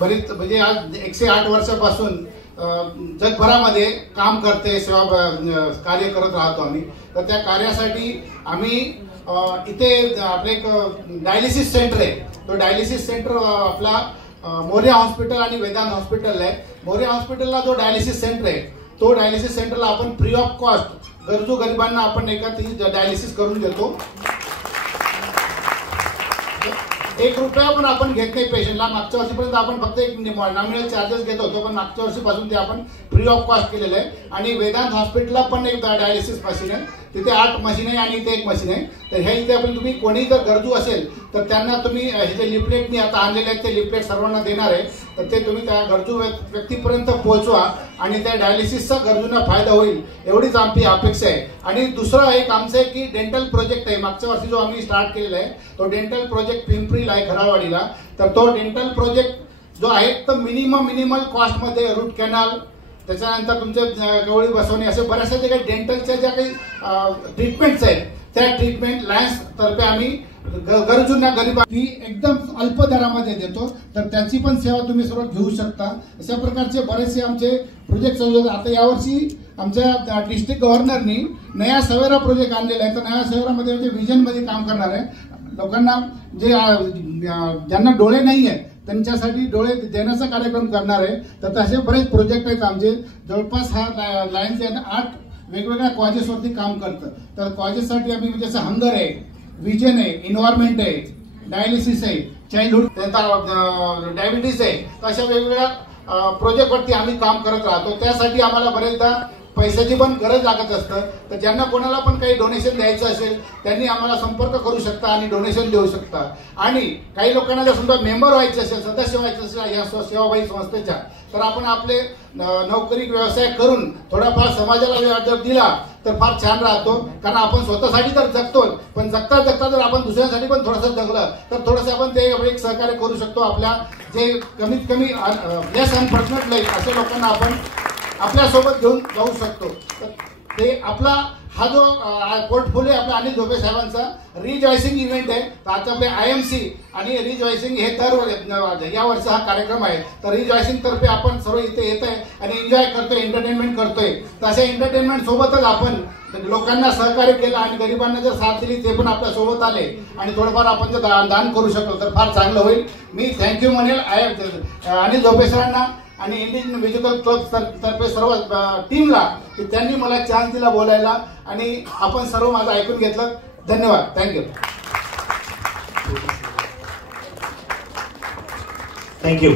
बरीच म्हणजे आज 108 वर्षापासून जगभरामध्ये काम करते, सेवा कार्य करत राहतो आम्ही. तर त्या कार्यासाठी आम्ही इथे आपले एक डायलिसिस सेंटर आहे. तो डायलिसिस सेंटर आपला मोरिया हॉस्पिटल आणि वेदांत हॉस्पिटल आहे. मोरिया हॉस्पिटलला जो डायलिसिस सेंटर आहे तो डायलिसिस सेंटरला आपण फ्री ऑफ कॉस्ट गरजू गरिबांना आपण एका डायलिसिस करून देतो. 1 रुपया पण आपण घेत नाही पेशंटला. मागच्या वर्षीपर्यंत आपण फक्त एक नॉमिनल चार्जेस घेत होतो, पण मागच्या वर्षीपासून ते आपण फ्री ऑफ कॉस्ट केलेलं आहे. आणि वेदांत हॉस्पिटलला पण एक डायलिसिस मशीन आहे. तिथे 8 मशीन आहे आणि इथे 1 मशीन आहे. तर हे इथे आपण तुम्ही कोणी जर गरजू असेल तर त्यांना तुम्ही हे जे लिफलेट मी आता आणलेले आहेत ते लिफलेट सर्वांना देणार आहे. तर ते तुम्ही त्या गरजू व्यक्तीपर्यंत पोहोचवा आणि त्या डायलिसिसचा गरजूंना फायदा होईल एवढीच आमची अपेक्षा आहे. आणि दुसरं एक आमचं आहे की डेंटल प्रोजेक्ट आहे. मागच्या वर्षी जो आम्ही स्टार्ट केलेला आहे तो डेंटल प्रोजेक्ट पिंपरीला आहे, खरावाडीला. तर तो डेंटल प्रोजेक्ट जो आहे तर मिनिमल कॉस्टमध्ये रूट कॅनल, त्याच्यानंतर तुमचे गवळी बसवणे, असे बऱ्याचशा जे काही डेंटलच्या ज्या काही ट्रीटमेंट्स आहेत त्या ट्रीटमेंट लायन्स तर्फे आम्ही गरजूंना ती एकदम अल्प दरामध्ये देतो. तर त्याची पण सेवा तुम्ही सर्व घेऊ शकता. अशा प्रकारचे बरेचसे आमचे प्रोजेक्ट चालू आहेत. आता यावर्षी आमच्या डिस्ट्रिक्ट गव्हर्नरनी नया सवेरा प्रोजेक्ट आणलेला आहे. तर नया सवेरामध्ये म्हणजे विजनमध्ये काम करणार आहे. लोकांना जे ज्यांना डोळे नाही आहेत त्यांच्यासाठी डोळे देण्याचा कार्यक्रम करणार आहे. तर तसे बरेच प्रोजेक्ट आहेत आमचे. जवळपास हा लायन्स 8 वेगवेगळ्या कॉजेसवरती काम करतं. तर कॉजेससाठी आम्ही म्हणजे असं हंगर आहे, विजन आहे, एन्व्हायरमेंट आहे, डायलिसिस आहे, चाइल्डहुड, डायबिटीस आहे. तर अशा वेगवेगळ्या प्रोजेक्टवरती आम्ही काम करत राहतो. त्यासाठी आम्हाला बरेचदा पैशाची पण गरज लागत असतं. तर ज्यांना कोणाला पण काही डोनेशन द्यायचं असेल त्यांनी आम्हाला संपर्क करू शकता आणि डोनेशन देऊ शकता. आणि काही लोकांना जर समजा मेंबर व्हायचं असेल, सदस्य व्हायचं असेल या सेवाभावी संस्थेच्या, तर आपण आपले नोकरी व्यवसाय करून थोडाफार समाजाला जर दिला तर फार छान राहतो. कारण आपण स्वतःसाठी तर जगतो, पण जगता जगता जर आपण दुसऱ्यांसाठी पण थोडंसं जगलं तर थोडंसं आपण ते एक सहकार्य करू शकतो. आपल्या जे कमीत कमी लेस अनफॉर्च्युनेट लाईफ अशा लोकांना आपण आपल्यासोबत घेऊन जाऊ शकतो. तर ते आपला हा जो पोर्टफोलिओ आपला अनिल धोपे साहेबांचा रिजॉयसिंग इव्हेंट आहे. तर आता आपले IMC आणि रिजॉयसिंग हे या वर्षी हा कार्यक्रम आहे. तर रिजॉयसिंग तर्फे आपण सर्व इथे येत आहे आणि एन्जॉय करतोय, एंटरटेनमेंट करतोय. तशा एंटरटेनमेंट सोबतच आपण लोकांना सहकार्य केलं आणि गरिबांना जर साथ दिली ते पण आपल्या सोबत आले आणि थोडंफार आपण जर दान करू शकलो तर फार चांगलं होईल. मी थँक्यू म्हणेल अनिल धोपे सरांना आणि इंडियन म्युझिकल क्लब तर्फे सर्व टीमला की त्यांनी मला चान्स दिला बोलायला आणि आपण सर्व माझं ऐकून घेतलं. धन्यवाद. थँक्यू. थँक्यू.